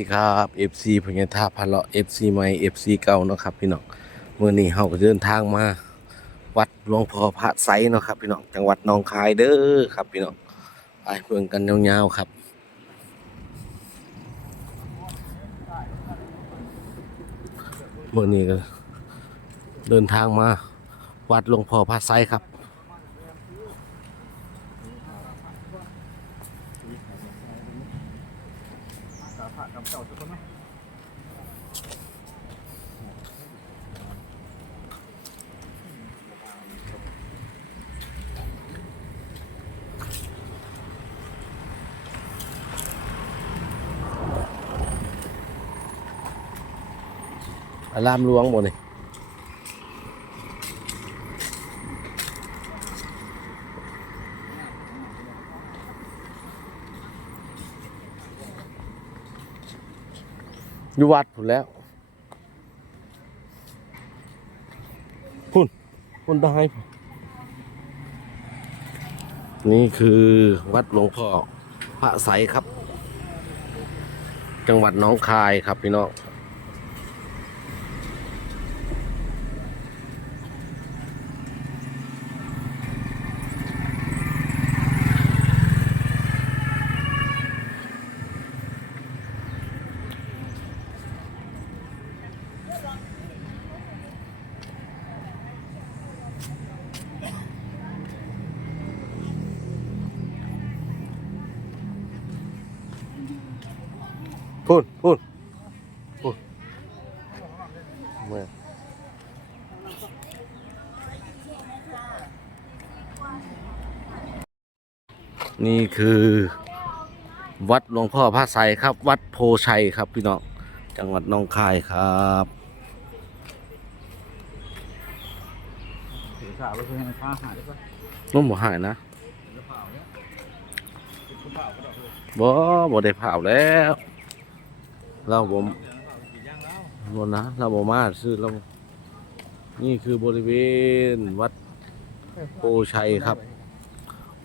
สวัสดีครับ FC พญท่าพันเลาะ FC ใหม่ FC เก่าเนาะครับพี่น้องเมื่อนี้เฮาก็เดินทางมา วัดหลวงพ่อพระไซเนาะครับพี่น้องจังหวัดหนองคายเด้อครับพี่น้องไปเพิ่งกันยาวๆครับเมื่อนี้ก็เดินทางมา วัดหลวงพ่อพระไซครับ อารามหลวงบ่นี่อยู่วัดพุ่นแล้วพุ่นพุ่นได้นนี่คือวัดหลวงพ่อพระไสครับ จังหวัดน้องคายครับพี่น้อง พูดพูดพูดเมื่อนี่คือวัดหลวงพ่อพระไสยครับ วัดโพชัยครับพี่น้องจังหวัดหนองคายครับถือสาวไปเพื่อให้ผ้าหายได้ปะนุ่มบ่หายนะถือเปล่าเนี่ยถือเปล่าก็ได้เลยบ่บ่ได้เผาแล้ว เราบ่เดี๋ยวเปล่ากี่ย่างแล้วบ่นะเราบ่มาซื้อเรานี่คือบริเวณวัดโพชัยครับ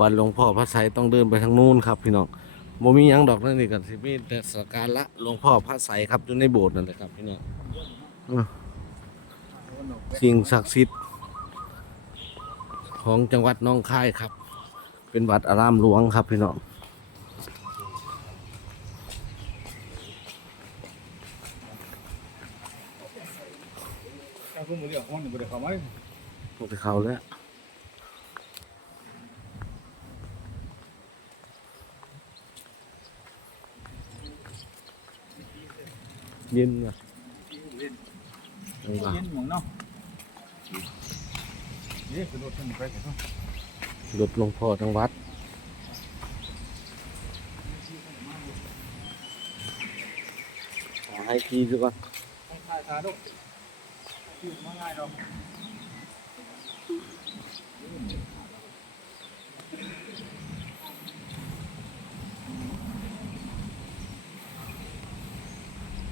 วัดหลวงพ่อพระไสยต้องเดินไปทางนู้นครับ พี่น้องบ่มียังดอกนั่นนี่กันสิมีแต่สักการละหลวงพ่อพระไสยครับอยู่ในโบสถ์นั่นแหละครับพี่น้องสิ่งศักดิ์สิทธิ์ของจังหวัดน้องคายครับ เป็นวัดอารามหลวงครับพี่น้อง ถ้าคุณมือเรียกห้องหนึ่งไปเดี๋ยวเขาไม่พวกที่เขาแล้วเย็นนะจังหวะเย็นหมองเนาะนี่คือรถขึ้นไปเถอะรถหลวงพ่อจังหวัด ขอให้ทีด้วยก่อนต้องถ่ายทาดุ อยู่มาง่ายดอก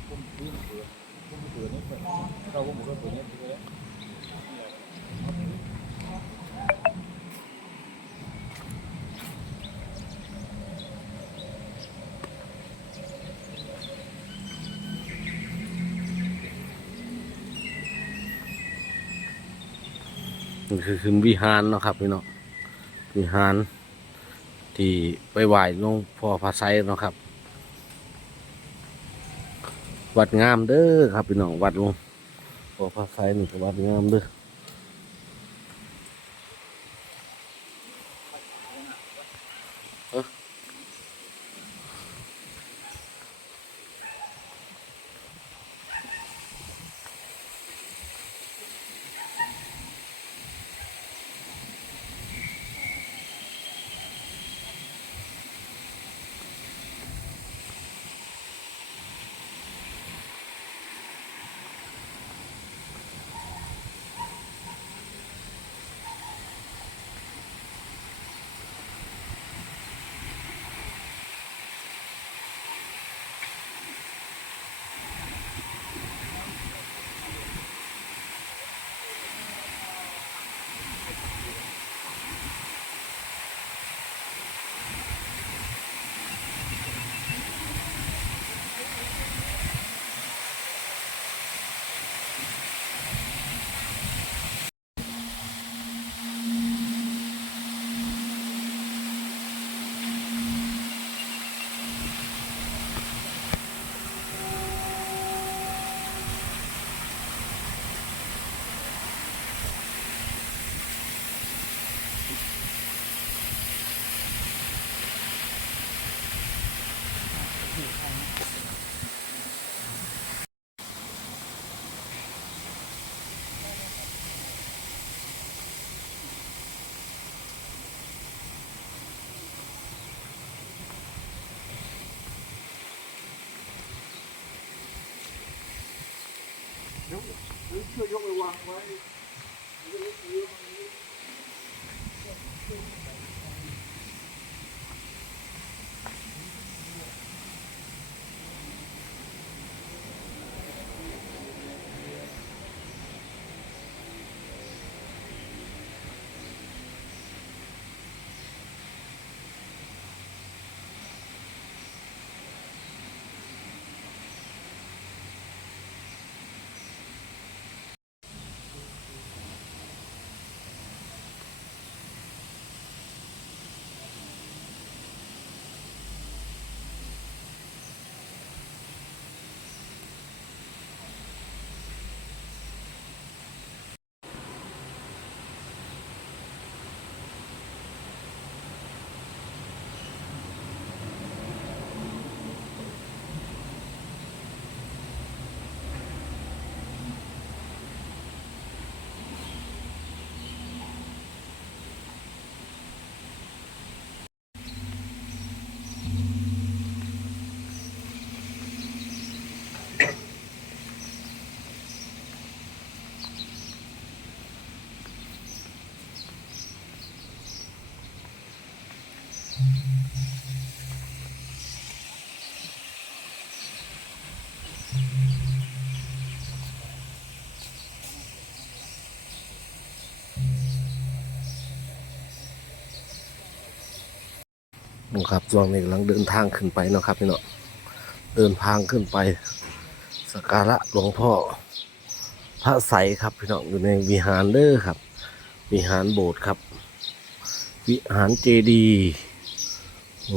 ผมเปิดผมเปิดนี่เปิเราผมเปิดเปิดนี่ นี่คือคือวิหารเนาะครับพี่น้องวิหารที่ไปไหว้หลวงพ่อพระไซเนาะครับ วัดงามเด้อครับพี่น้องวัดหลวงพ่อพระไซนี่ก็วัดงามเด้อ ช่วยยกไปว นะครับช่วงนี้กำลังเดินทางขึ้นไปนะครับพี่เนาะเดินทางขึ้นไปสักการะหลวงพ่อพระไสครับพี่เนาะอยู่ในวิหารเด้อครับ วิหารโบสถ์ครับ วิหารเจดีย์ โบ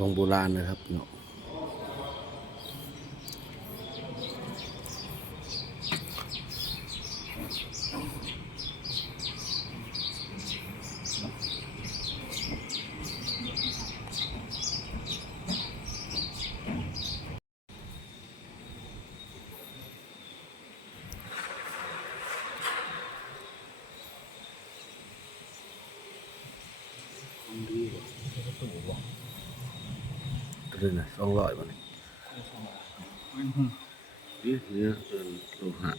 ของโบราณนะครับเนาะ ตัวนี้นะสองร้อยบาทนี่นี่เนี่ยเป็นโลหะ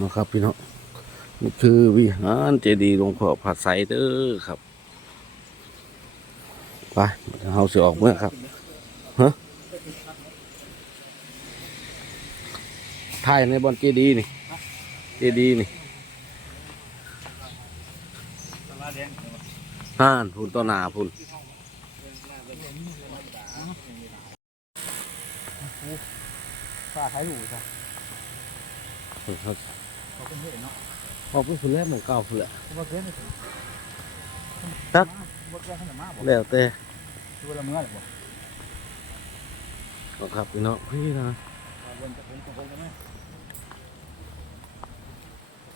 นะครับพี่น้องนี่คือวิหารเจดีย์หลวงพ่อพระไสยเด้อครับไปเราเสือออกเมื่อครับฮะถ่ายในบอนเจดีย์นี่เจดีย์นี่ ห่านพุ่นต้นนาพุ่นป้าขายหูจ้ะเขาเป็นเห็นเนาะพอพุ่นพุ่นแรกเหมือนเก่าพุ่นแหละเขาบอกเพื่อนไม่ถึงครับบอกแล้วแต่ตัวละเมื่อไหร่บอกเอาครับพี่น้องพี่นะเป็นคนจะไหม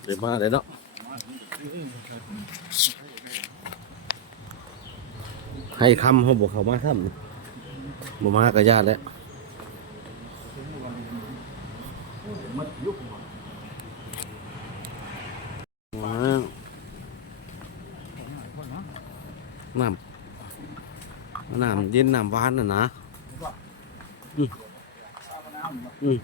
เดี๋ยวมาเลยเนาะ ให้คำเขาบอกเขามาทำบ่มากระยาตแล้วน้ำน้ำเย็นน้ำหวานน่ะนะอืม